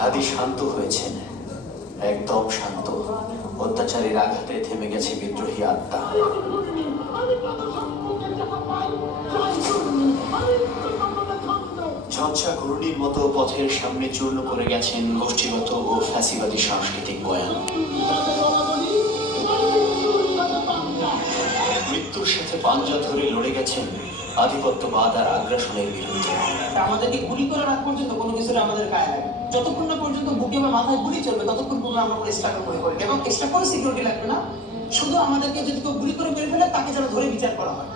হাদি শান্ত হয়েছেন, একদম শান্ত। অত্যাচারীর আঘাতে থেমে গেছে বিদ্রোহী আত্মা। ঝঞ্ঝা ঘূর্ণির মতো পথের সামনে চূর্ণ করে গেছেন গোষ্ঠীগত ও ফ্যাসিবাদী সাংস্কৃতিক বয়ান। মৃত্যুর সাথে পাঞ্জা ধরে লড়ে গেছেন আধিপত্যবাদ আর আগ্রাসনের বিরুদ্ধে। আমাদেরকে গুলি করে রাখ পর্যন্ত কোনো কিছু আমাদের গায়ে লাগে, যতক্ষণ না পর্যন্ত বুকে বা মাথায় গুলি চলবে ততক্ষণ পর্যন্ত আমরা স্ট্রাগল করে করি, এবং এক্সট্রা কোনো সিকিউরিটি লাগবে না। শুধু আমাদেরকে যদি কেউ গুলি করে মেরে ফেলে তাকে যেন ধরে বিচার করা হয়।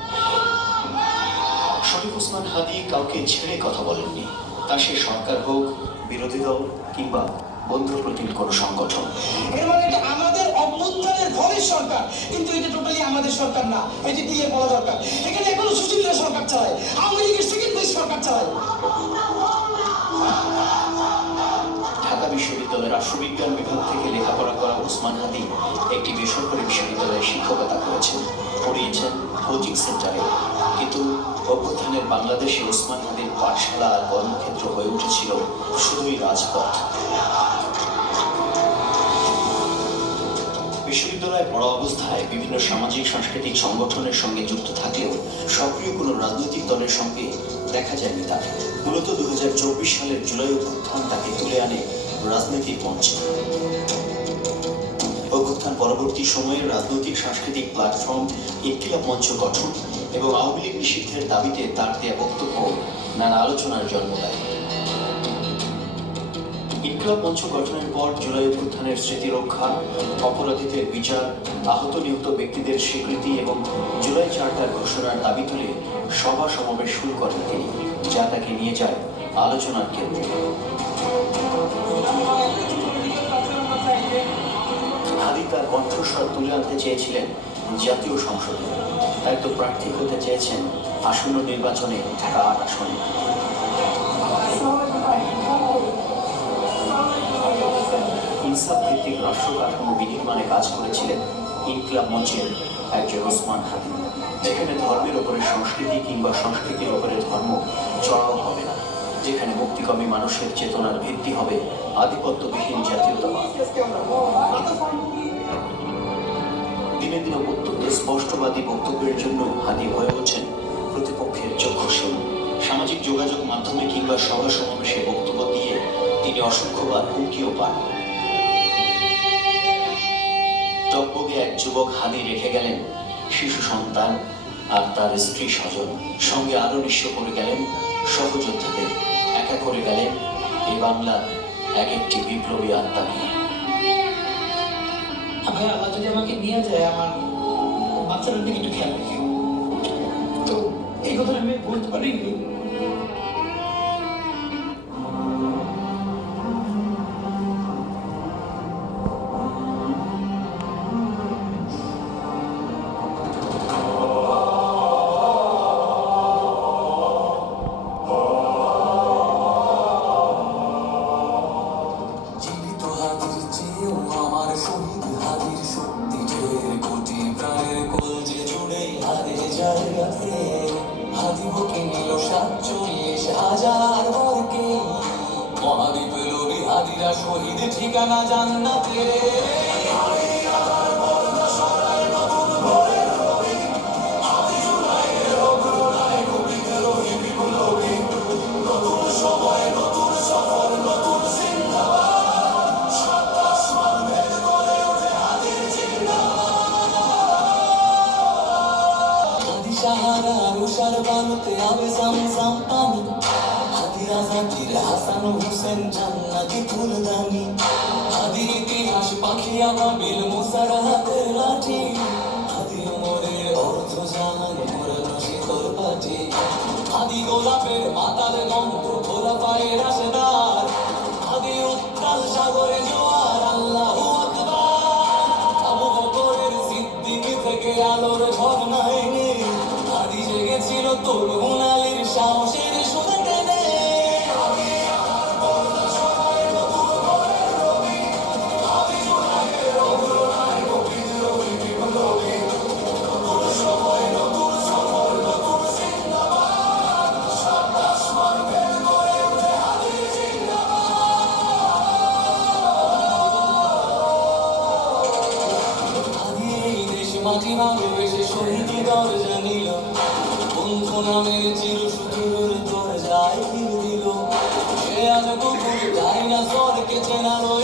শরীফ ওসমান হাদি কাউকে ছেড়ে কথা বলেননি, তা সে সরকার হোক, বিরোধী দল কিংবা বন্ধুপ্রতিম কোনো সংগঠন। এর মানে এটা আমাদের অভ্যুত্থানের ফলের সরকার, কিন্তু এটা টোটালি আমাদের সরকার না। এই যে ক্লিয়ার বলা দরকার, এখানে এখনো সুশীল সরকার চালায়, আওয়ামী লীগের সেকেন্ড বেস্ট সরকার চালায়। ঢাকা বিশ্ববিদ্যালয়ের রাষ্ট্রবিজ্ঞান বিভাগ থেকে লেখাপড়া করা ওসমান হাদি একটি বেসরকারি বিশ্ববিদ্যালয়ে শিক্ষকতা করেছেন, পড়িয়েছেন কোচিং সেন্টারে। কিন্তু অভ্যুত্থানের বাংলাদেশে ওসমান হাদির পাঠশালা আর কর্মক্ষেত্র হয়ে উঠেছিল শুধুই রাজপথ। বিশ্ববিদ্যালয়ে পড়া অবস্থায় বিভিন্ন সামাজিক সাংস্কৃতিক সংগঠনের সঙ্গে যুক্ত থাকলেও সক্রিয় কোনো রাজনৈতিক দলের সঙ্গে দেখা যায়নি তাকে। মূলত 2024 সালের জুলাই অভ্যুত্থান তাকে তুলে আনে রাজনৈতিক মঞ্চে। অভ্যুত্থান পরবর্তী সময়ে রাজনৈতিক সাংস্কৃতিক প্ল্যাটফর্ম ইনকিলাব মঞ্চ গঠন এবং আওয়ামী লীগ নিষিদ্ধের দাবিতে তার দেয়া বক্তব্য নানা আলোচনার জন্ম দেয়। ইনকিলাব মঞ্চ গঠনের পর জুলাই অভ্যুত্থানের স্মৃতি রক্ষা, অপরাধীদের বিচার, আহত নিহত ব্যক্তিদের স্বীকৃতি এবং জুলাই চার্টার ঘোষণার দাবি তুলে সভা সমাবেশ শুরু করেন তিনি, যা তাকে নিয়ে যায় আলোচনার কেন্দ্রে। হাদি তার কণ্ঠস্বর তুলে আনতে চেয়েছিলেন জাতীয় সংসদে, তাই তো প্রার্থী হতে চেয়েছেন আসন্ন নির্বাচনে ঢাকা ৮ আসনে। ইনসাফ ভিত্তিক রাষ্ট্র কাঠামো বিনির্মাণে কাজ করেছিলেন ইনকিলাব মঞ্চের একজন ওসমান হাদি, যেখানে ধর্মের ওপরে সংস্কৃতি কিংবা সংস্কৃতির ওপরে ধর্ম চড়াও হবে না, যেখানে মুক্তিকামী মানুষের চেতনার ভিত্তি হবে আধিপত্যবিহীন জাতীয়তাবাদ। দিনে দিনে অত্যন্ত স্পষ্টবাদী বক্তব্যের জন্য হাদি হয়ে ওঠেন প্রতিপক্ষের চক্ষুশূল। সামাজিক যোগাযোগ মাধ্যমে কিংবা সভা সমাবেশে বক্তব্য দিয়ে তিনি অসংখ্যবার হুমকিও পান। টকবগে এক যুবক হাদি রেখে গেলেন শিশু সন্তান আর তার স্ত্রী স্বজন, সঙ্গে আরো নিঃস্ব করে গেলেন সহযোদ্ধাদের, একা করে গেলেন এই বাংলার এক একটি বিপ্লবী আত্মাকে। ভাই, আল্লাহ যদি আমাকে নিয়ে যায়, আমার বাচ্চাদের দিকে একটু খেয়াল রেখে, তো এই কথা আমি বলতে পারিনি। শহীদ ঠিকানা জান্নাতে। হাসান হোসেন জান্নাতি ফুলদানি, হাদির ইতিহাস পাখি আবাবিল মুসার হাতের লাঠি, হাদি ওমরের অর্থ জানান মোরানো শীতল পাঠি, হাদি গোলাপের মাতার গন্ধ খোলা পায়ের রাশেদার, হাদি উত্তাল সাগরে জোয়ার আল্লাহু আকবার, আবু বকরের সিদ্দিক থেকে আলোর ঝর্ণায় হাদি জেগেছিল তরুণ আলীর সাহসের সুরে টেনে। মাটি ভালোবেসে শহীদি দরজা নিল বন্ধু নামে চির সুদূর দরজায় ফির দিল সে আজ কুকুর ডাইনাসরকে চেনার ওই